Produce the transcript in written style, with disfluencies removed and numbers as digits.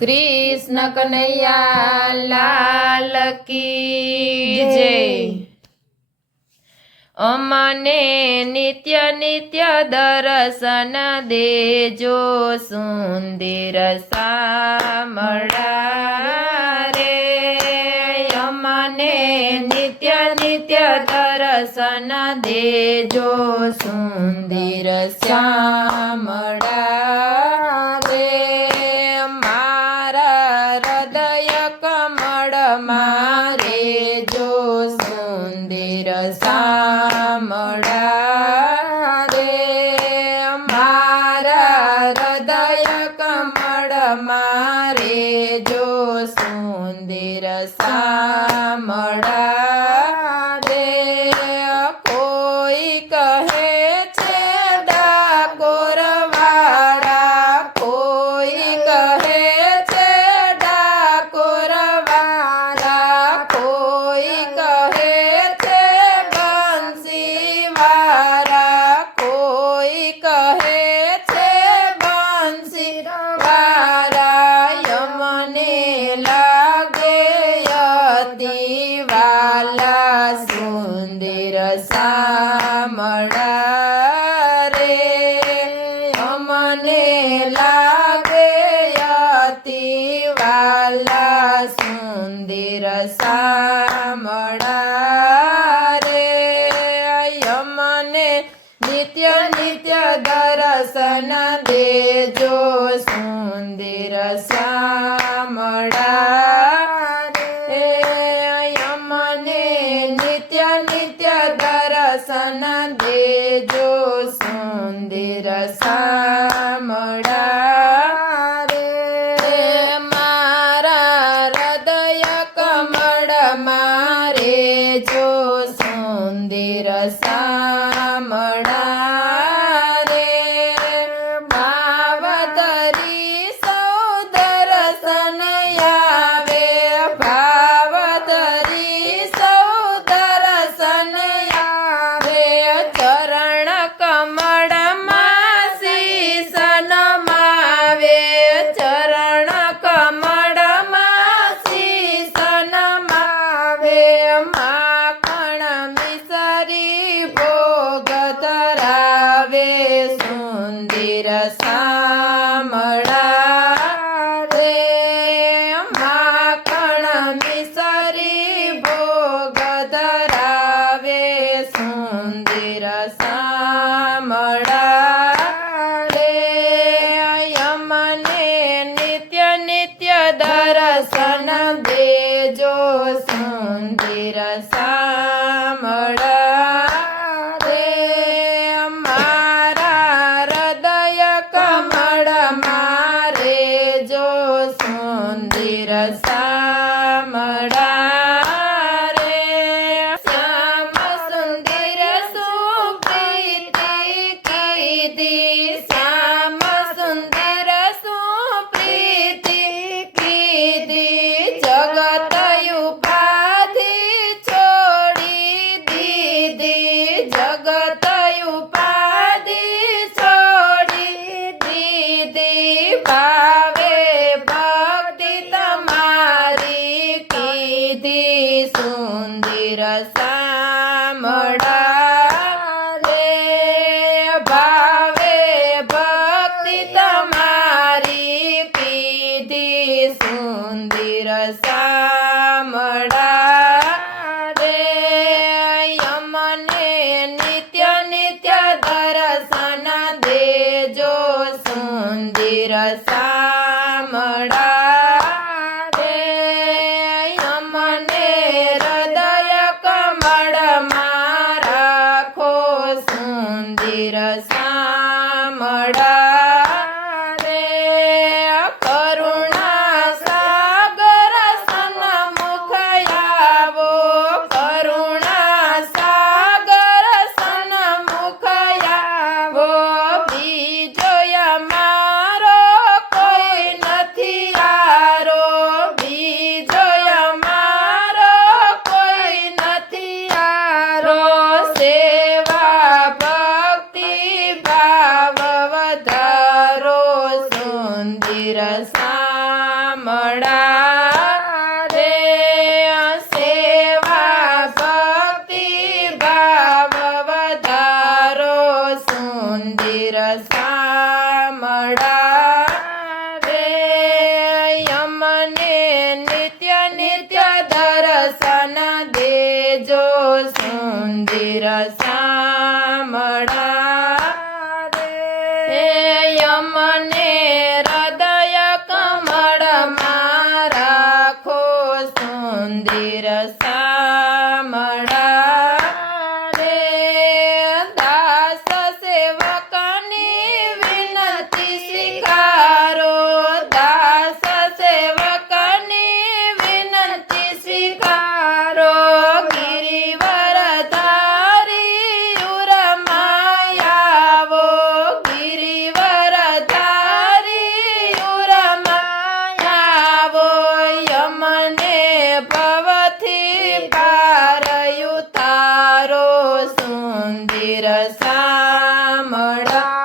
कृष्ण कन्हैया लाल की जय। अमने नित्य नित्य दर्शन देजो सुंदर शामळा रे। अमने नित्य नित्य दर्शन देजो सुंदर श्यामळा रे। मारा हृदय कमळ मारे जो सुंदर शामळा रे। मारा हृदय कमळ मारे जो सुंदर शामळा रे। कोई कहे छे डाकोर वाला, कोई कहे छे डाकोर वाला, कोई कहे छे बंसी वाला, कोई कहे छे बंसी वाला। यमने लागे अति वाला सुंदर शामळा रे। यमने लागे अति वाला सुंदर शामळा रे। यमने नित्य नित्य दर्शन देजो सुंदर श्यामळा रे। यमने नित्य नित्य दर्शन देजो सुंदर श्यामळा रे। मारा हृदय कमळ मारे जो सुंदर श्यामळा रे। भावधरी सौ दर्शन यावे, भावधरी सौ दर्शन यावे। चरण कमळ मासी सनमावे, चरण कमळ मासी सनमावे। माखण मिसरी भोग धरावे सुंदर शामळा रे। माखण मिसरी भोग धरावे सुंदर शामळा रे। यमने नित्य नित्य दर्शन देजो सुंदर शामळा रे। मारा हृदय कमळ मारे जो सुंदर शामळा रे। श्याम सुंदर सुप्रीति कीदी, श्याम सुंदर सुप्रीति कीदी। जगत उपाधि छोड़ी दीदी, जगत उपाधि छोड़ी दीदी। भावे भक्ति तमारी कीदी सुंदर शामळा रे। भावे भक्ति तमारी कीदी सुंदर शामळा रे। यमने नित्य नित्य दर्शन देजो सुंदर शामळा रे। यमने हृदय कमळ माराखो सुंदर शामळा रे। करुणा सागर सन्मुख यावो, करुणा सागर सन्मुख यावो। बीजो मारो કોઈ નથી यारो, बीजो मारो કોઈ નથી यारो। सेवा भक्ति भाव વધારો સુંદર શામળા સામળા રે સેવા ભક્તિ ભાવ વધારો સુંદર સામળા રે યમને નિત્ય નિત્ય દર્શન દેજો સુંદર સામળા રે યમને હૃદય કમળમાં રાખો સુંદર સામળા રે દાસ સેવકની વિનતી સ્વીકારો દાસ સેવકની વિનતી સ્વીકારો ગિરિવરધારી ઉરમાયાવો ગિરિવરધારી ઉરમાયાવો યમને ભવથી પાર ઉતારો સુંદર સામળા